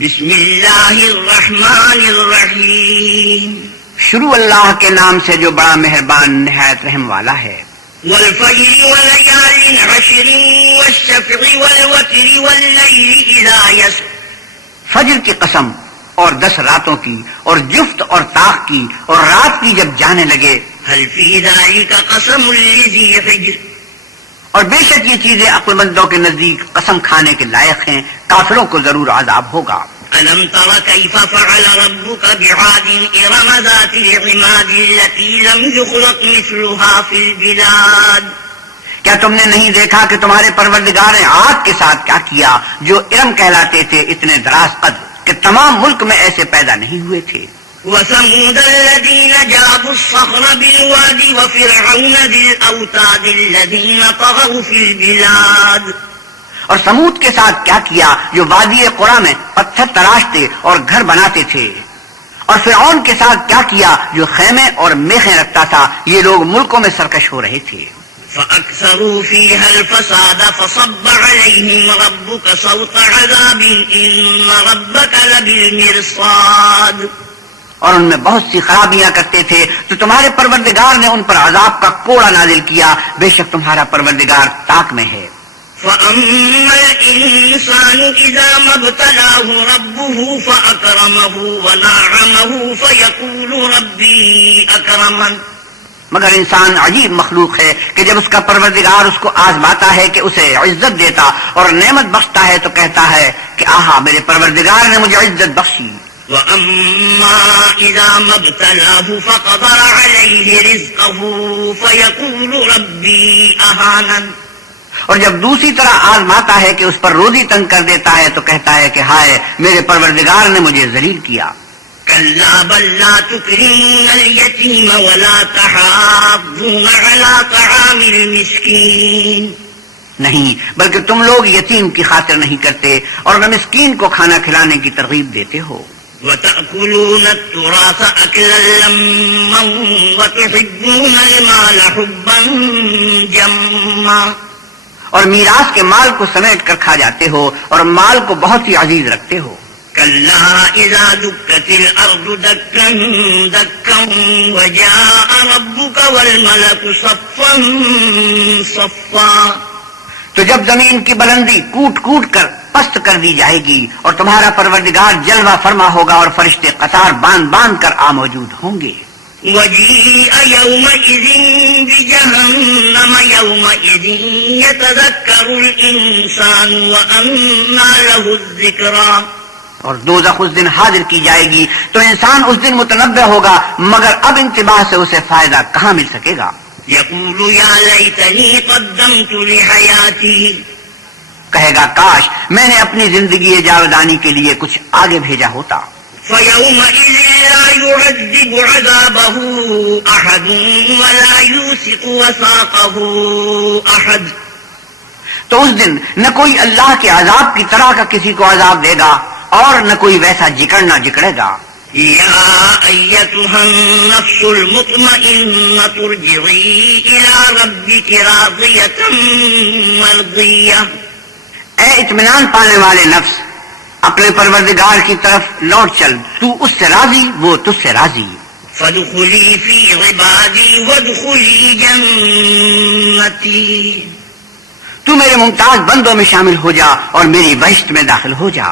بسم اللہ الرحمن الرحیم، شروع اللہ کے نام سے جو بڑا مہربان نہایت رحم والا ہے۔ والفجر وليال عشر والشفع والوتر واللیل اذا یسر، فجر کی قسم اور 10 راتوں کی اور جفت اور طاق کی اور رات کی جب جانے لگے۔ هل فی ذلک قسم لذی حجر، اور بے شک یہ چیزیں عقل مندوں کے نزدیک قسم کھانے کے لائق ہیں، کافروں کو ضرور عذاب ہوگا۔ ألم تر كيف فعل ربك بعاد إرم ذات العماد التي لم يخلق مثلها في البلاد، کیا تم نے نہیں دیکھا کہ تمہارے پروردگار نے عاد کے ساتھ کیا کیا جو ارم کہلاتے تھے، اتنے دراز قد کہ تمام ملک میں ایسے پیدا نہیں ہوئے تھے۔ وثمود الذين جابوا الصخر بالواد وفرعون ذي الأوتاد الذين طغوا في البلاد، اور سمود کے ساتھ کیا کیا جو وادی قرا میں پتھر تراشتے اور گھر بناتے تھے، اور فرعون کے ساتھ کیا کیا جو خیمے اور میخیں رکھتا تھا۔ یہ لوگ ملکوں میں سرکش ہو رہے تھے۔ فأكثروا فيها الفساد فصب عليهم ربك صوت عذاب إن ربك لبالمرصاد، اور ان میں بہت سی خرابیاں کرتے تھے تو تمہارے پروردگار نے ان پر عذاب کا کوڑا نازل کیا، بے شک تمہارا پروردگار طاق میں ہے۔ فأما الإنسان إذا ما ابتلاه ربه فأكرمه ونعمه فيقول ربي أكرمن، مگر انسان عجیب مخلوق ہے کہ جب اس کا پروردگار اس کو آزماتا ہے کہ اسے عزت دیتا اور نعمت بخشتا ہے تو کہتا ہے کہ آہا میرے پروردگار نے مجھے عزت بخشی۔ وأما إذا ما ابتلاه فقدر عليه رزقه فيقول ربي أهانن، اور جب دوسری طرح آزماتا ہے کہ اس پر روزی تنگ کر دیتا ہے تو کہتا ہے کہ ہائے میرے پروردگار نے مجھے ذلیل کیا۔ كلا بل لا تكرمون اليتيم ولا تحاضون على طعام المسكين، نہیں بلکہ تم لوگ یتیم کی خاطر نہیں کرتے اور نہ مسکین کو کھانا کھلانے کی ترغیب دیتے ہو۔ وتأكلون التراث أكلا لما وتحبون المال حبا جما، اور میراث کے مال کو سمیٹ کر کھا جاتے ہو اور مال کو بہت ہی عزیز رکھتے ہو۔ كلا إذا دكت الأرض دكا دكا وجاء ربك والملك صفا صفا، تو جب زمین کی بلندی کوٹ کوٹ کر پست کر دی جائے گی اور تمہارا پروردگار جلوہ فرما ہوگا اور فرشتے قطار باندھ باندھ کر موجود ہوں گے۔ وجيء يومئذ بجهنم يومئذ يتذكر الإنسان وأنى له الذكرى، اور دوزخ اس دن حاضر کی جائے گی تو انسان اس دن متنبہ ہوگا، مگر اب انتباہ سے اسے فائدہ کہاں مل سکے گا۔ يقول يا ليتني قدمت لحياتي، کہے گا کاش میں نے اپنی زندگی جاودانی کے لیے کچھ آگے بھیجا ہوتا۔ فيومئذ لا يعذب عذابه أحد ولا يوثق وثاقه أحد، تو اس دن نہ کوئی اللہ کے عذاب کی طرح کا کسی کو عذاب دے گا اور نہ کوئی ویسا جکڑنا جکڑے گا۔ يا أيتها النفس المطمئنة ارجعي إلى ربك راضية مرضية، اے اطمینان پانے والے نفس اپنے پروردگار کی طرف لوٹ چل، تو اس سے راضی وہ تجھ سے راضی۔ فادخلي في عبادي وادخلي جنتي، تو میرے ممتاز بندوں میں شامل ہو جا اور میری بہشت میں داخل ہو جا۔